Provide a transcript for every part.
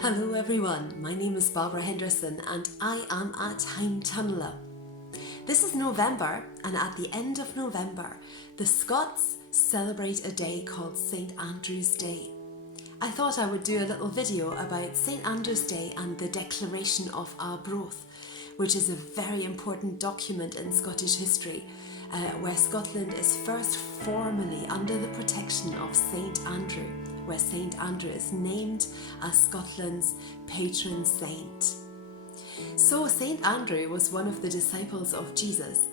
Hello everyone, my name is Barbara Henderson and I am a Time Tunneller. This is November, and at the end of November, the Scots celebrate a day called St. Andrew's Day. I thought I would do a little video about St. Andrew's Day and the Declaration of Arbroath, which is a very important document in Scottish history, where Scotland is first formally under the protection of St. Andrew, where St. Andrew is named as Scotland's patron saint. So St. Andrew was one of the disciples of Jesus,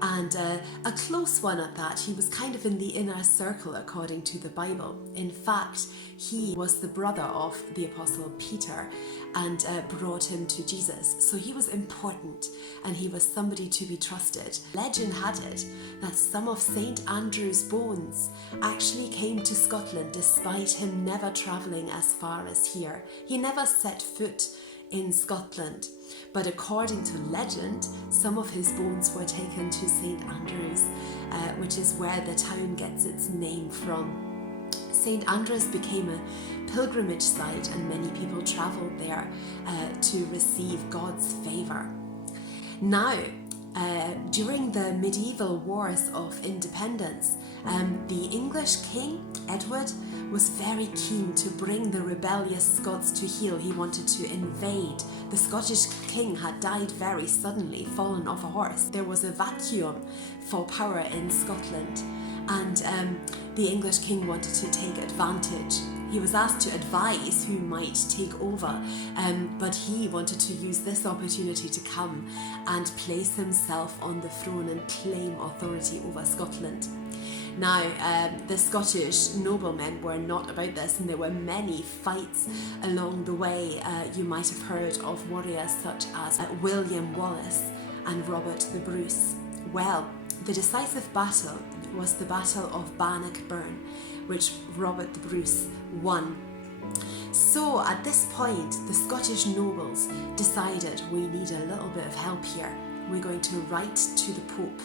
and a close one at that. He was kind of in the inner circle according to the Bible. In fact, he was the brother of the Apostle Peter and brought him to Jesus. So he was important and he was somebody to be trusted. Legend had it that some of St. Andrew's bones actually came to Scotland despite him never travelling as far as here. He never set foot in Scotland, but according to legend, some of his bones were taken to St. Andrews, which is where the town gets its name from. St. Andrews became a pilgrimage site and many people travelled there to receive God's favour. Now, during the medieval wars of independence, the English king, Edward, was very keen to bring the rebellious Scots to heel. He wanted to invade. The Scottish king had died very suddenly, fallen off a horse. There was a vacuum for power in Scotland, and the English king wanted to take advantage. He was asked to advise who might take over, but he wanted to use this opportunity to come and place himself on the throne and claim authority over Scotland. Now, the Scottish noblemen were not about this, and there were many fights along the way. You might have heard of warriors such as William Wallace and Robert the Bruce. Well, the decisive battle was the Battle of Bannockburn, which Robert the Bruce won. So at this point, the Scottish nobles decided, we need a little bit of help here. We're going to write to the Pope,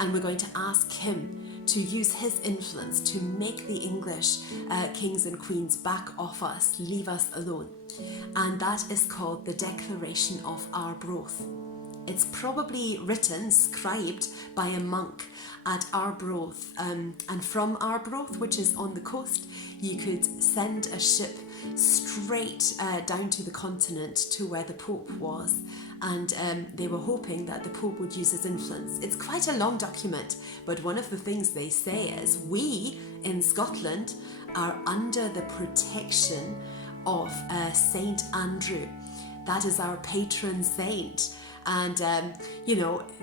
and we're going to ask him to use his influence to make the English kings and queens back off us, leave us alone. And that is called the Declaration of Arbroath. It's probably written, scribed by a monk at Arbroath. And from Arbroath, which is on the coast, you could send a ship straight down to the continent to where the Pope was. And they were hoping that the Pope would use his influence. It's quite a long document, but one of the things they say is, we in Scotland are under the protection of St. Andrew. That is our patron saint. And,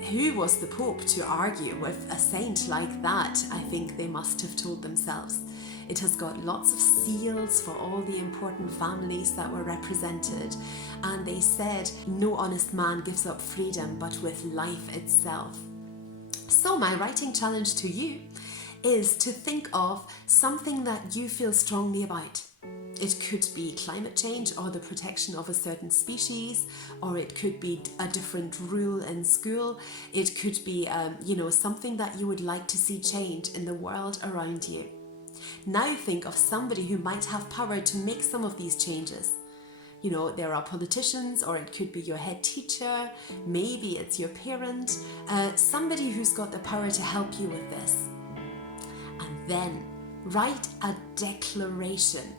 who was the Pope to argue with a saint like that? I think they must have told themselves. It has got lots of seals for all the important families that were represented. And they said, no honest man gives up freedom, but with life itself. So my writing challenge to you is to think of something that you feel strongly about. It could be climate change or the protection of a certain species, or it could be a different rule in school. It could be, something that you would like to see change in the world around you. Now think of somebody who might have power to make some of these changes. There are politicians, or it could be your head teacher, maybe it's your parent, somebody who's got the power to help you with this. And then write a declaration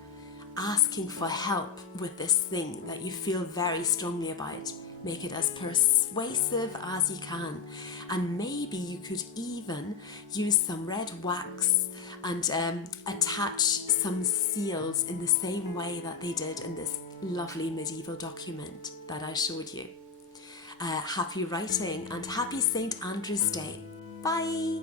asking for help with this thing that you feel very strongly about. Make it as persuasive as you can. And maybe you could even use some red wax and attach some seals in the same way that they did in this lovely medieval document that I showed you. Happy writing and happy St. Andrew's Day. Bye!